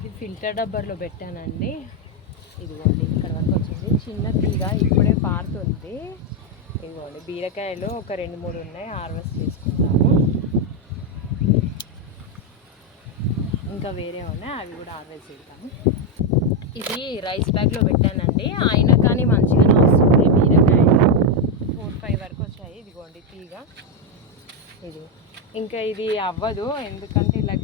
ఇది ఫిల్టర్ డబ్బాలో పెట్టానండి. ఇదిగోండి ఇక్కడ వరకు వచ్చింది. చిన్న తీగ ఇప్పుడే పారుతుంది. ఇదిగోండి బీరకాయలు ఒక 2-3 ఉన్నాయి, హార్వెస్ట్ చేసుకుంటాము. ఇంకా వేరే ఉన్నాయి, అవి కూడా హార్వెస్ట్ చేద్దాము. ఇది రైస్ బ్యాగ్లో పెట్టానండి, అయినా కానీ మంచిగానే వస్తుంది. బీరకాయలు 4-5 వరకు వచ్చాయి. ఇదిగోండి తీగ. ఇది ఇంకా ఇది అవ్వదు, ఎందుకంటే ఇలా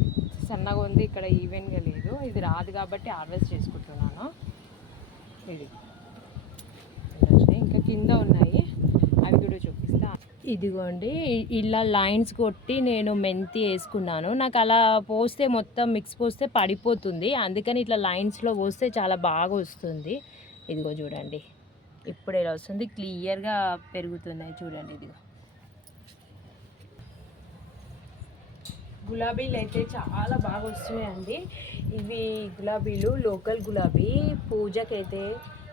సన్నగా ఉంది, ఇక్కడ ఈవెన్గా లేదు. ఇది రాదు కాబట్టి హార్వెస్ట్ చేసుకుంటున్నాను. ఇది ఇంకా కింద ఉన్నాయి, అవి కూడా చూపిస్తా. ఇదిగోండి ఇలా లైన్స్ కొట్టి నేను మెంతి వేసుకున్నాను. నాకు అలా పోస్తే మొత్తం మిక్స్ పోస్తే పడిపోతుంది, అందుకని ఇట్లా లైన్స్లో పోస్తే చాలా బాగా వస్తుంది. ఇదిగో చూడండి ఇప్పుడు ఇలా వస్తుంది, క్లియర్గా పెరుగుతున్నాయి చూడండి. ఇదిగో గులాబీలు అయితే చాలా బాగా వస్తున్నాయండి. ఇవి గులాబీలు లోకల్ గులాబీ, పూజకైతే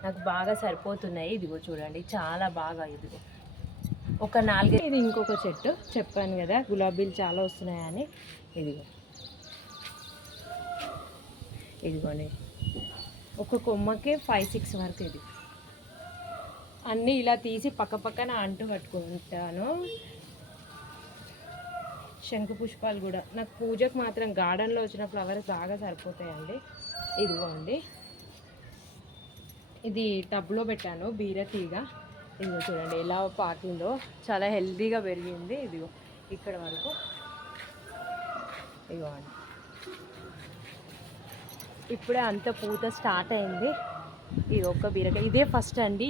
నాకు బాగా సరిపోతున్నాయి. ఇదిగో చూడండి చాలా బాగా. ఇదిగో ఒక 4. ఇది ఇంకొక చెట్టు చెప్పాను కదా గులాబీలు చాలా వస్తున్నాయని. ఇదిగోండి ఒక కొమ్మకే 5-6 వరకు. ఇది అన్నీ ఇలా తీసి పక్కన అంటు కట్టుకుంటాను. శంకు పుష్పాలు కూడా నాకు పూజకు మాత్రం గార్డెన్లో వచ్చిన ఫ్లవర్స్ బాగా సరిపోతాయండి. ఇదిగోండి ఇది టబ్లో పెట్టాను బీరతీగ. ఇదిగో చూడండి ఎలా పాకిందో, చాలా హెల్తీగా పెరిగింది. ఇదిగో ఇక్కడ వరకు. ఇదిగోండి ఇప్పుడే అంత పూత స్టార్ట్ అయింది. ఇది ఒక్క బీరకాయ, ఇదే ఫస్ట్ అండి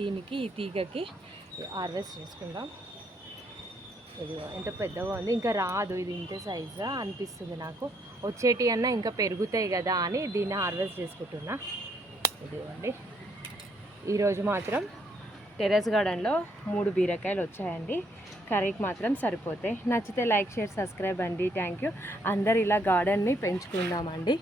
దీనికి, ఈ తీగకి హార్వెస్ట్ చేసుకుందాం. ఇదిగో ఎంత పెద్దగా ఉంది, ఇంకా రాదు. ఇది ఇంతే సైజుగా అనిపిస్తుంది నాకు. వచ్చేటి అన్నా ఇంకా పెరుగుతాయి కదా అని దీన్ని హార్వెస్ట్ చేసుకుంటున్నా. ఇదిగోండి ఈరోజు మాత్రం టెర్రస్ గార్డెన్లో 3 బీరకాయలు వచ్చాయండి. కర్రీకి మాత్రం సరిపోతాయి. నచ్చితే లైక్, షేర్, సబ్స్క్రైబ్ అండి. Thank you. అందరు ఇలా గార్డెన్ని పెంచుకుందామండి.